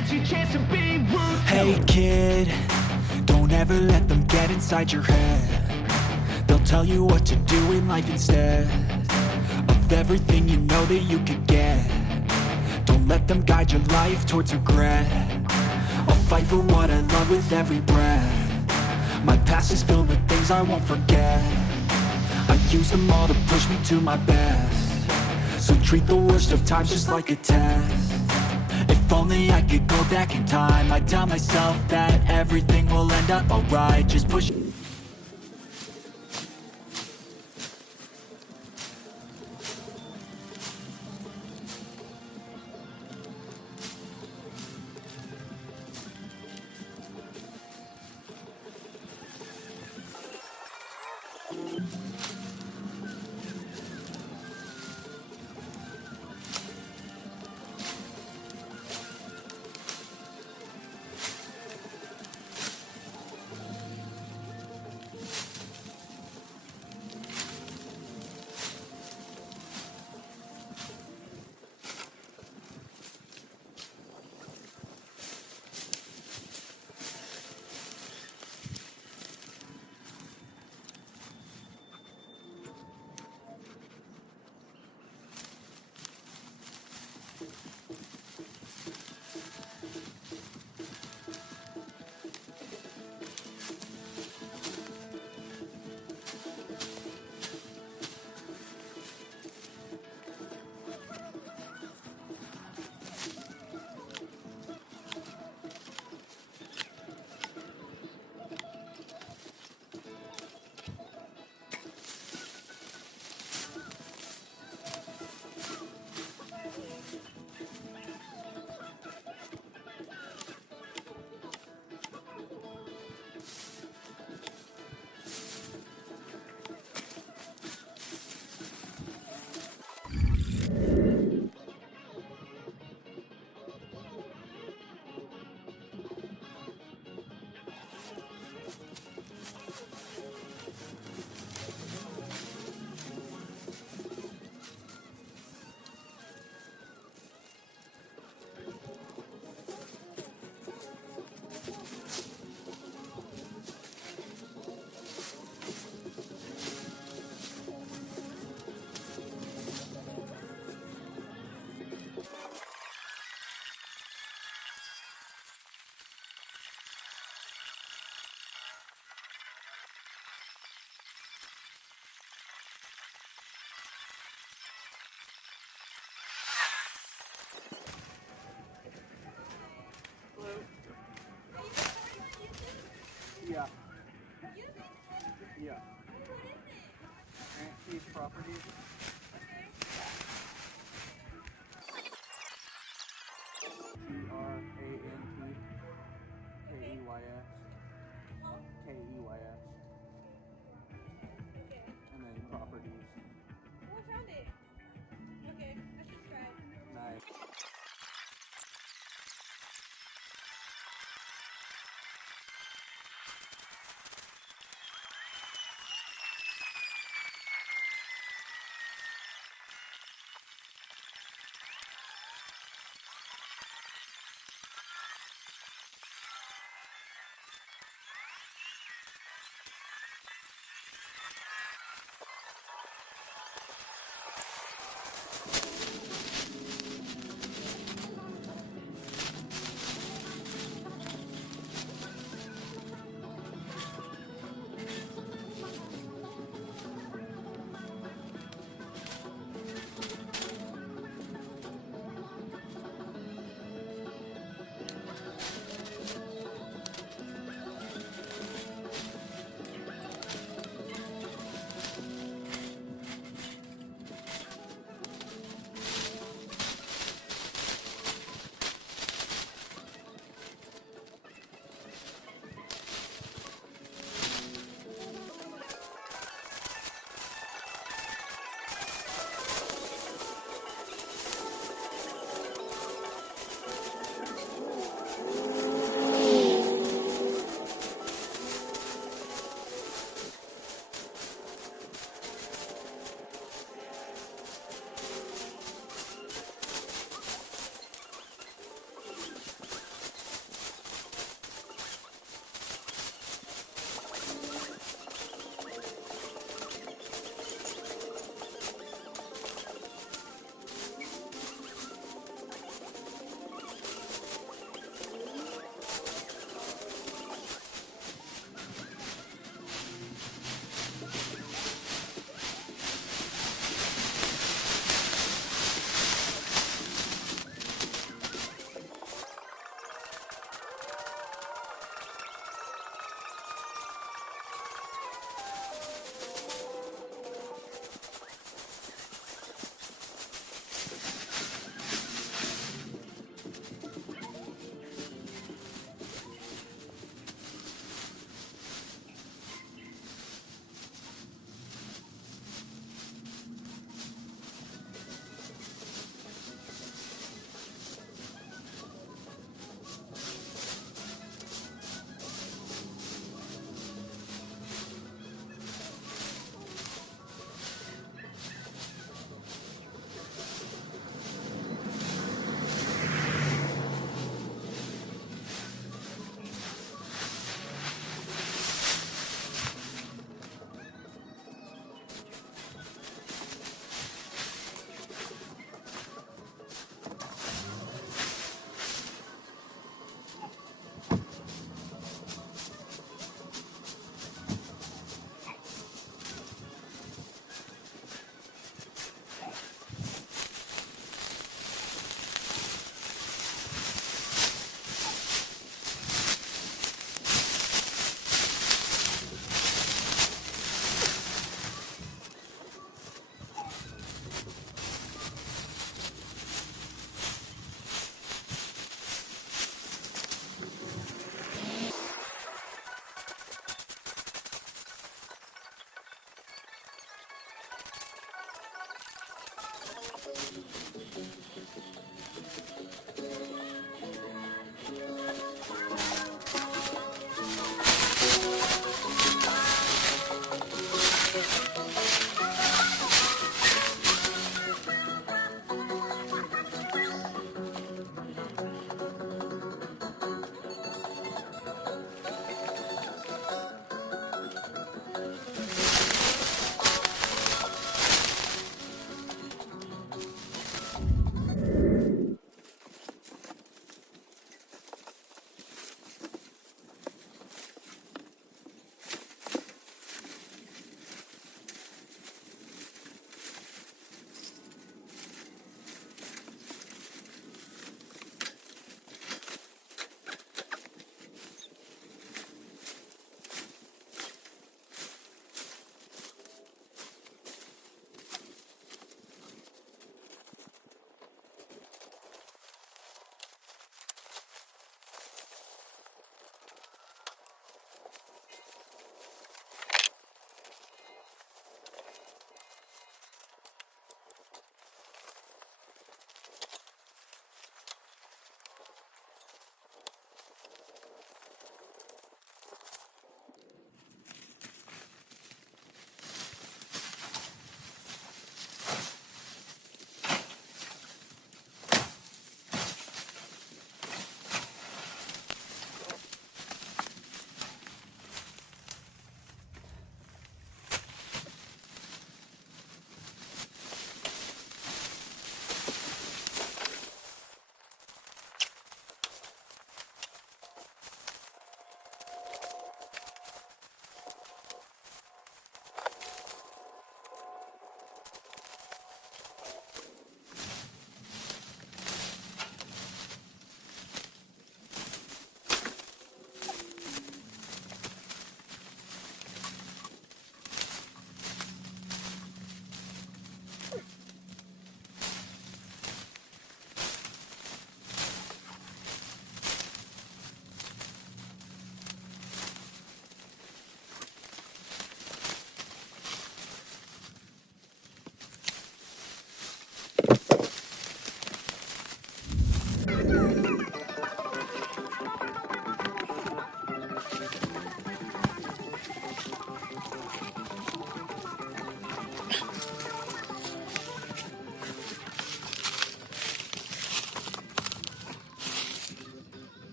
it's your chance to be ruthless. Hey kid, don't ever let them get inside your head. They'll tell you what to do in life instead of everything you know that you could get. Don't let them guide your life towards regret. I'll fight for what I love with every breath. My past is filled with things I won't forget. I use them all to push me to my best. So treat the worst of times just like a test. If only I could go back in time, I'd tell myself that everything will end up alright. Just push.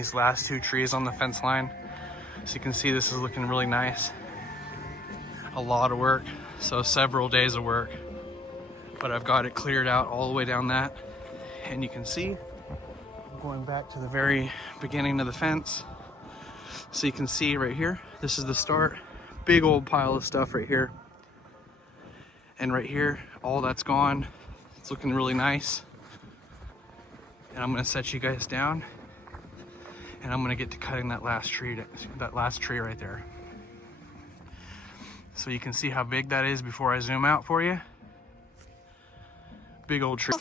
these last 2 trees on the fence line. So you can see this is looking really nice. A lot of work, so several days of work. But I've got it cleared out all the way down that. And you can see, going back to the very beginning of the fence. So you can see right here, this is the start. Big old pile of stuff right here. And right here, all that's gone. It's looking really nice. And I'm gonna set you guys down and I'm gonna get to cutting that last tree right there. So you can see how big that is before I zoom out for you. Big old tree.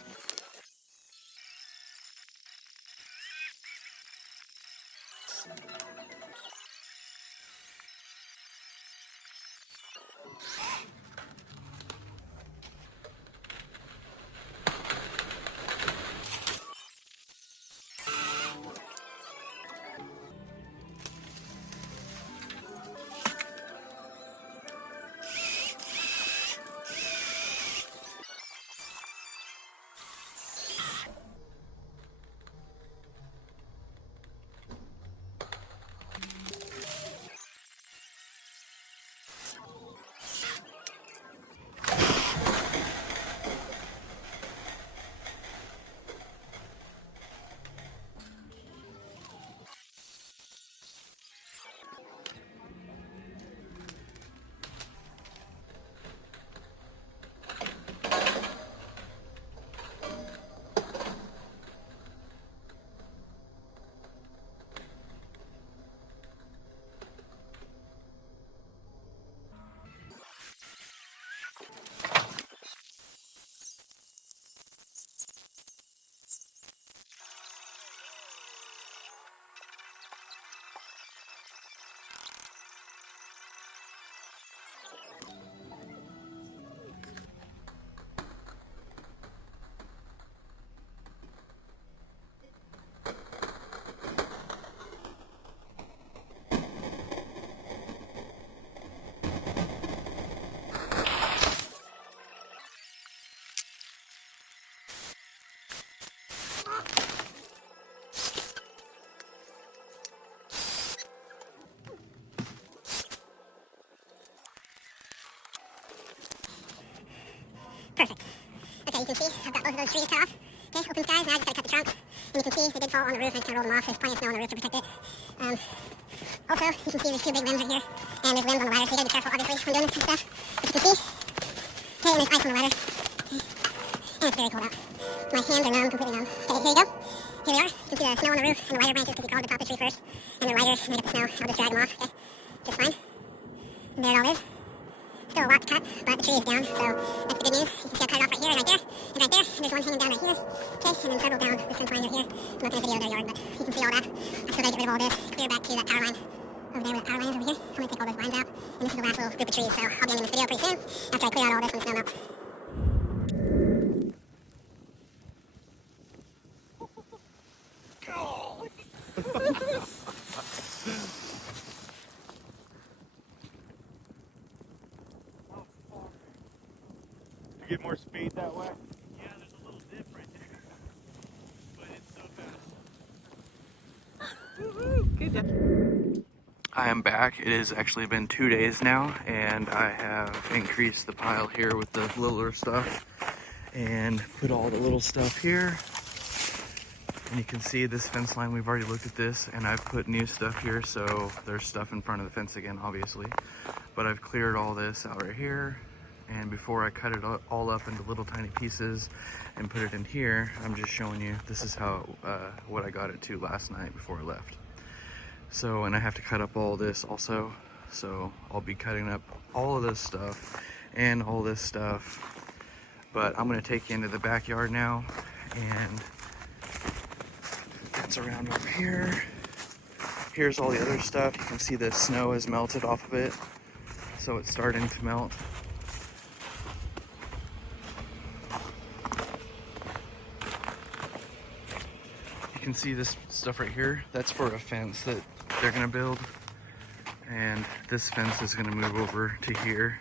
Perfect. Okay, you can see I've got both of those trees cut off. Okay, open skies, now I just gotta cut the trunk. And you can see they did fall on the roof, I just kinda rolled them off. There's plenty of snow on the roof to protect it. Also, you can see there's 2 big limbs right here. And there's limbs on the ladder, so you gotta be careful obviously when doing this kind of stuff. But you can see, okay, and there's ice on the ladder. Okay. And it's very cold out. My hands are numb, completely numb. Okay, here you go. Here we are. You can see the snow on the roof and the lighter branches because we crawled to the top of the tree first. And the lighter made up the snow. I'll just drag them off, okay? Just fine. And there it all is. Still a lot to cut, but the tree is down, so that's the good news. You can see I cut it off right here and right there, and right there, and there's one hanging down right here, okay, and then several down this fence line right here. I'm not going to video their yard, but you can see all that. I still got to get rid of all this, clear back to that power line over there where the power line is over here. I'm going to take all those lines out, and this is the last little group of trees, so I'll be ending this video pretty soon after I clear out all this when the snow melts. Get more speed that way? Yeah, there's a little dip right there. But it's so fast. Woohoo! Good job. I am back. It has actually been 2 days now, and I have increased the pile here with the littler stuff and put all the little stuff here. And you can see this fence line, we've already looked at this, and I've put new stuff here, so there's stuff in front of the fence again, obviously. But I've cleared all this out right here. And before I cut it all up into little tiny pieces and put it in here, I'm just showing you, this is how, what I got it to last night before I left. So, and I have to cut up all this also. So I'll be cutting up all of this stuff and all this stuff. But I'm gonna take you into the backyard now, and that's around over here. Here's all the other stuff. You can see the snow has melted off of it. So it's starting to melt. You can see this stuff right here. That's for a fence that they're gonna build. And this fence is gonna move over to here.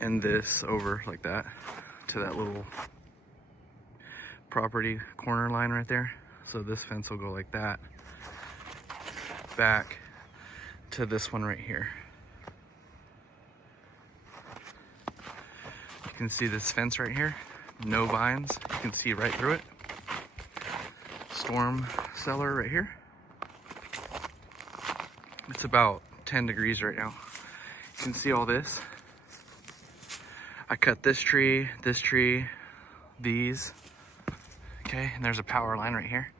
And this over like that to that little property corner line right there. So this fence will go like that, back to this one right here. You can see this fence right here, no vines. You can see right through it. Storm cellar right here. It's about 10 degrees right now. You can see all this. I cut this tree, these. Okay, and there's a power line right here.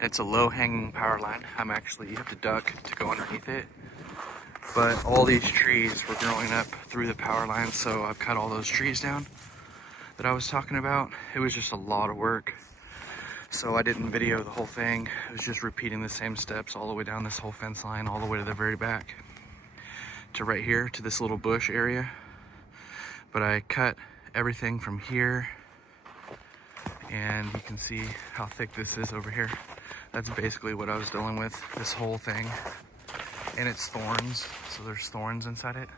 It's a low-hanging power line. You have to duck to go underneath it. But all these trees were growing up through the power line, so I've cut all those trees down that I was talking about. It was just a lot of work. So I didn't video the whole thing. It was just repeating the same steps all the way down this whole fence line, all the way to the very back, to right here, to this little bush area. But I cut everything from here, and you can see how thick this is over here. That's basically what I was dealing with, this whole thing. And it's thorns, so there's thorns inside it.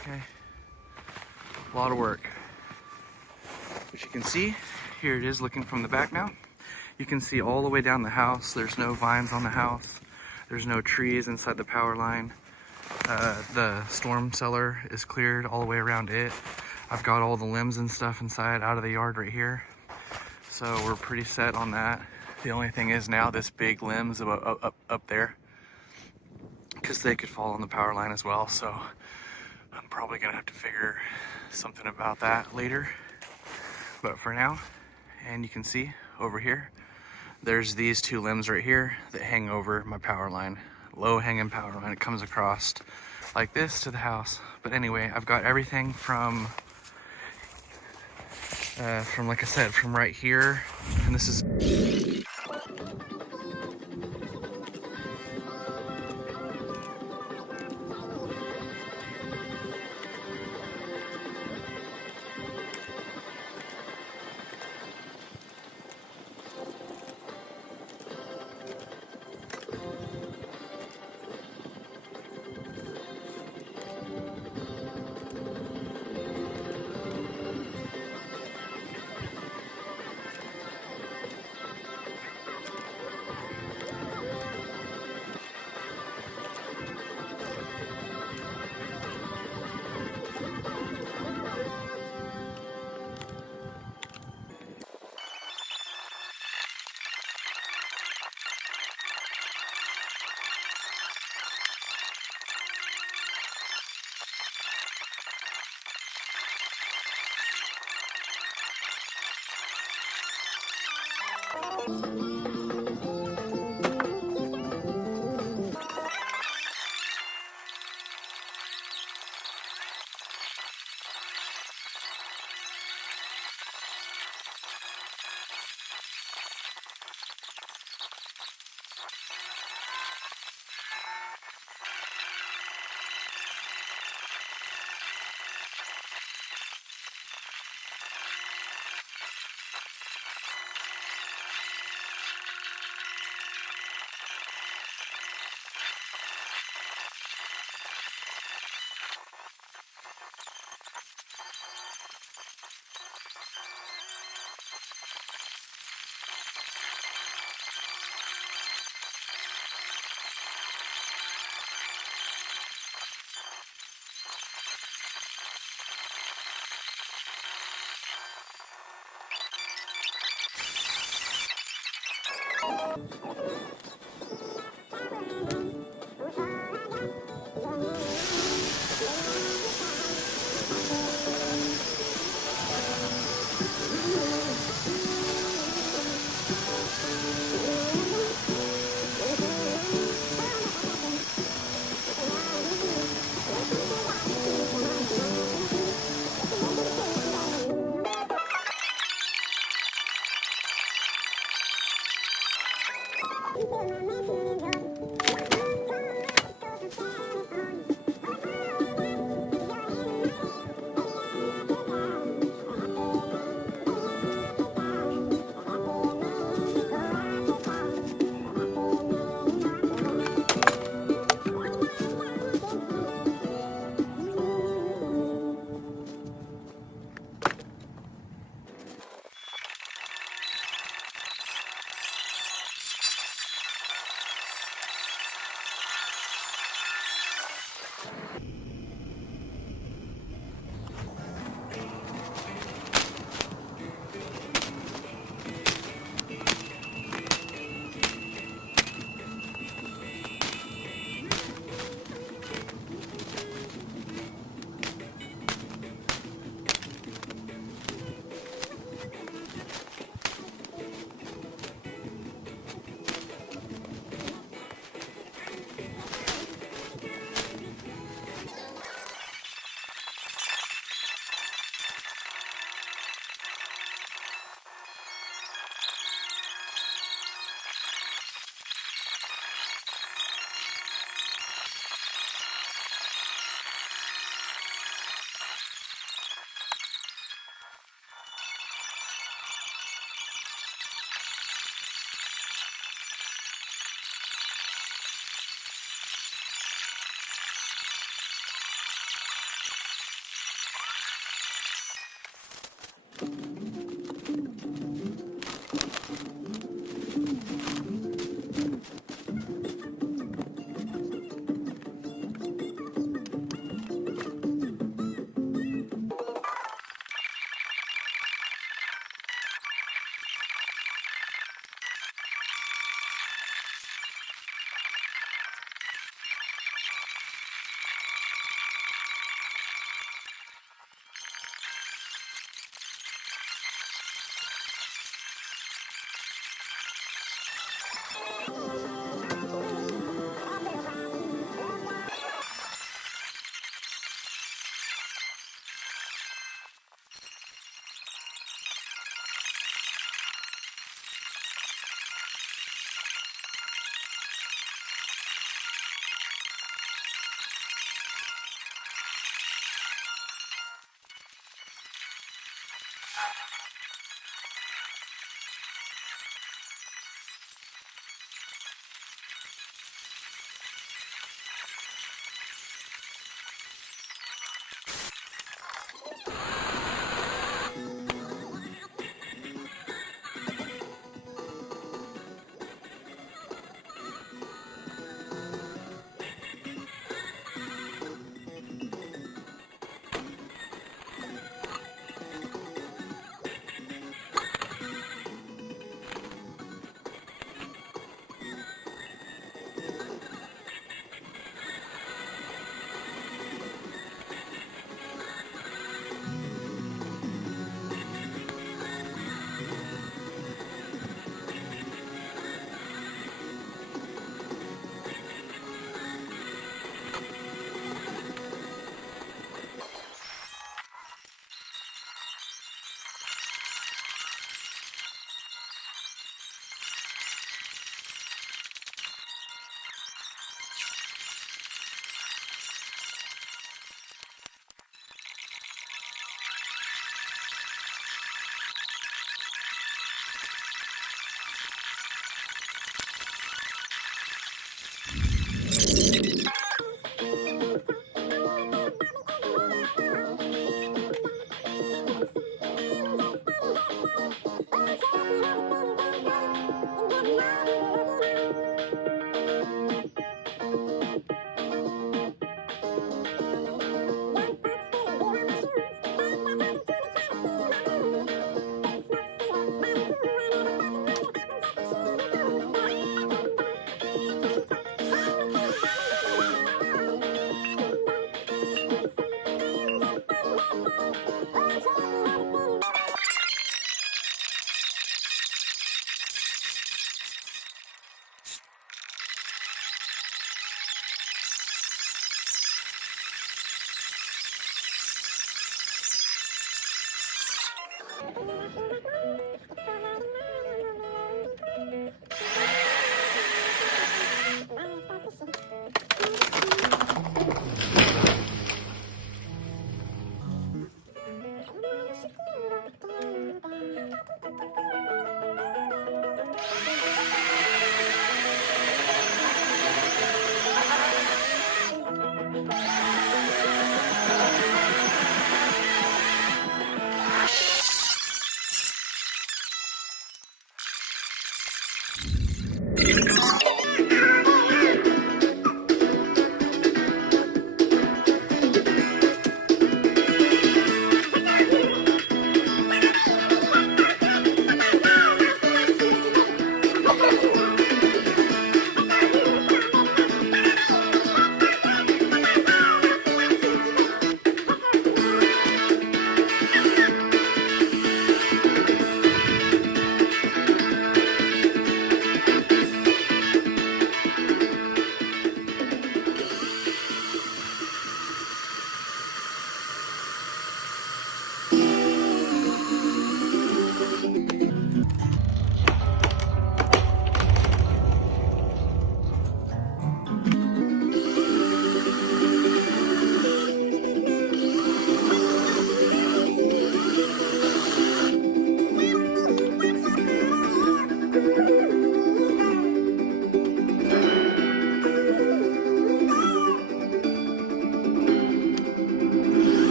Okay, a lot of work. As you can see, here it is looking from the back now. You can see all the way down the house. There's no vines on the house. There's no trees inside the power line. The storm cellar is cleared all the way around it. I've got all the limbs and stuff inside out of the yard right here. So we're pretty set on that. The only thing is now this big limbs up there, because they could fall on the power line as well. So I'm probably gonna have to figure something about that later. But for now, and you can see over here, there's these two limbs right here that hang over my power line. Low hanging power line. It comes across like this to the house. But anyway, I've got everything from like I said, from right here, and this is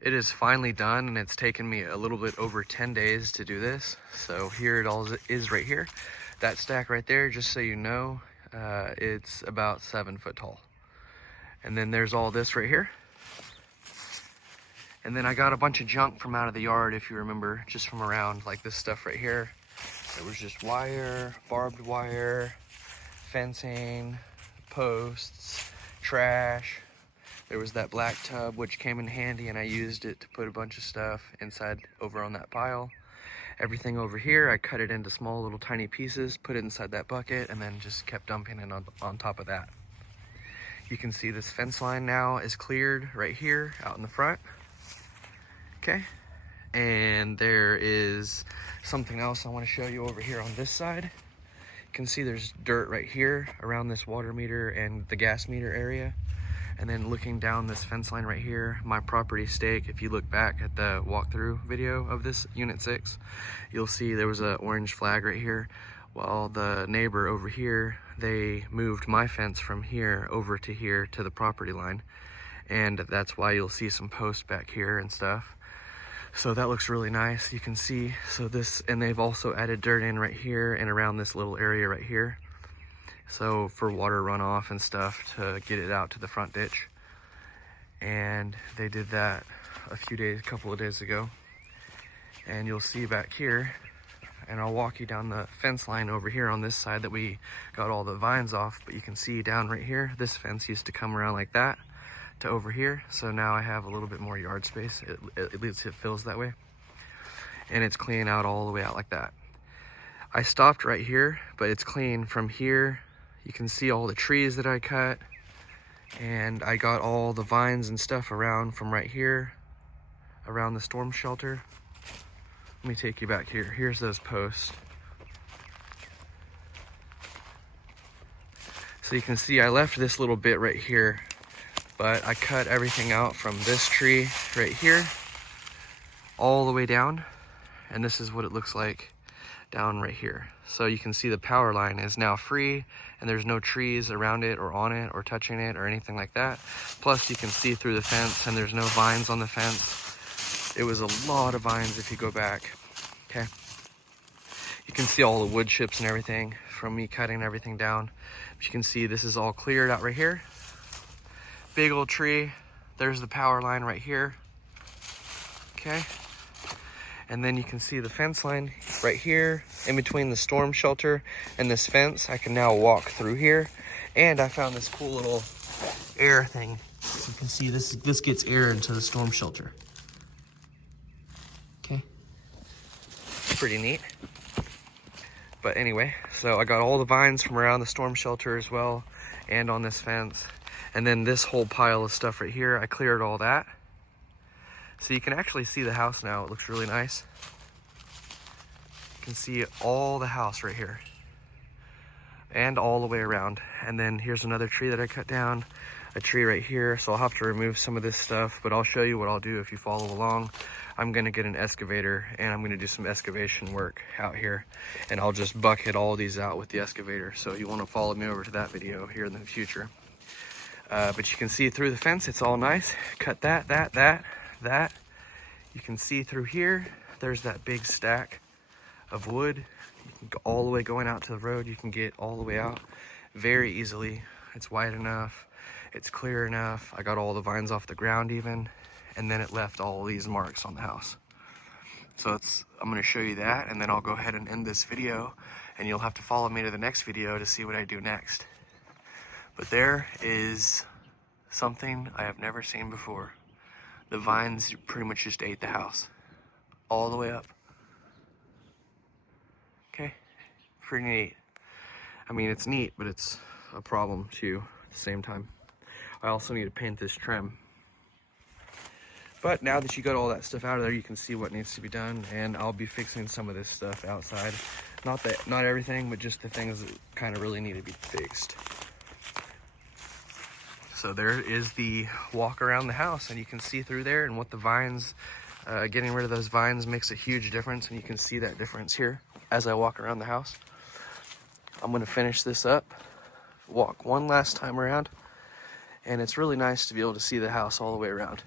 It is finally done, and it's taken me a little bit over 10 days to do this. So here it all is right here. That stack right there, just so you know, it's about 7 foot tall. And then there's all this right here. And then I got a bunch of junk from out of the yard, if you remember, just from around, like this stuff right here. It was just wire, barbed wire, fencing, posts, trash. There was that black tub, which came in handy, and I used it to put a bunch of stuff inside over on that pile. Everything over here, I cut it into small little tiny pieces, put it inside that bucket, and then just kept dumping it on top of that. You can see this fence line now is cleared right here out in the front. Okay, and there is something else I want to show you over here on this side. You can see there's dirt right here around this water meter and the gas meter area. And then looking down this fence line right here, my property stake, if you look back at the walkthrough video of this Unit 6, you'll see there was an orange flag right here. While the neighbor over here, they moved my fence from here over to here to the property line. And that's why you'll see some posts back here and stuff. So that looks really nice, you can see. So this, and they've also added dirt in right here and around this little area right here. So for water runoff and stuff to get it out to the front ditch. And they did that a couple of days ago. And you'll see back here, and I'll walk you down the fence line over here on this side that we got all the vines off, but you can see down right here, this fence used to come around like that to over here. So now I have a little bit more yard space, at least it feels that way. And it's clean out all the way out like that. I stopped right here, but it's clean from here. You can see all the trees that I cut, and I got all the vines and stuff around from right here, around the storm shelter. Let me take you back here. Here's those posts. So you can see I left this little bit right here, but I cut everything out from this tree right here all the way down, and this is what it looks like down right here. So you can see the power line is now free, and there's no trees around it or on it or touching it or anything like that. Plus you can see through the fence, and there's no vines on the fence. It was a lot of vines if you go back. Okay, you can see all the wood chips and everything from me cutting everything down. But you can see this is all cleared out right here. Big old tree. There's the power line right here. Okay, and then you can see the fence line right here in between the storm shelter and this fence. I can now walk through here, and I found this cool little air thing. You can see this gets air into the storm shelter. Okay, pretty neat. But anyway, so I got all the vines from around the storm shelter as well, and on this fence. And then this whole pile of stuff right here, I cleared all that. So you can actually see the house now. It looks really nice. You can see all the house right here and all the way around. And then here's another tree that I cut down, a tree right here. So I'll have to remove some of this stuff, but I'll show you what I'll do if you follow along. I'm gonna get an excavator, and I'm gonna do some excavation work out here, and I'll just bucket all these out with the excavator. So you wanna follow me over to that video here in the future. But you can see through the fence, it's all nice. Cut that. You can see through here, there's that big stack of wood. You can go all the way going out to the road. You can get all the way out very easily. It's wide enough, it's clear enough. I got all the vines off the ground even, and then it left all these marks on the house. So I'm gonna show you that, and then I'll go ahead and end this video, and you'll have to follow me to the next video to see what I do next. But there is something I have never seen before. The vines pretty much just ate the house all the way up. Okay, pretty neat. I mean, it's neat, but it's a problem too at the same time. I also need to paint this trim. But now that you got all that stuff out of there, you can see what needs to be done, and I'll be fixing some of this stuff outside. Not everything, but just the things that kind of really need to be fixed. So there is the walk around the house, and you can see through there, and what the vines, getting rid of those vines makes a huge difference, and you can see that difference here as I walk around the house. I'm gonna finish this up, walk one last time around, and it's really nice to be able to see the house all the way around.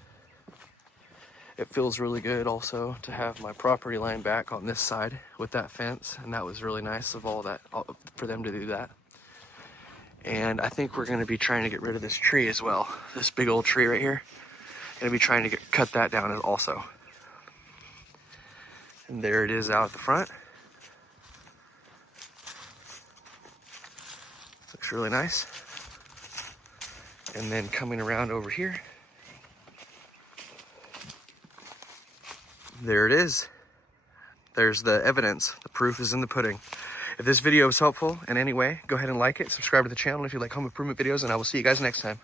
It feels really good also to have my property line back on this side with that fence, and that was really nice of all that, for them to do that. And I think we're gonna be trying to get rid of this tree as well. This big old tree right here. Gonna be trying to cut that down also. And there it is out at the front. Looks really nice. And then coming around over here, there it is. There's the evidence. The proof is in the pudding. If this video was helpful in any way, go ahead and like it, subscribe to the channel if you like home improvement videos, and I will see you guys next time.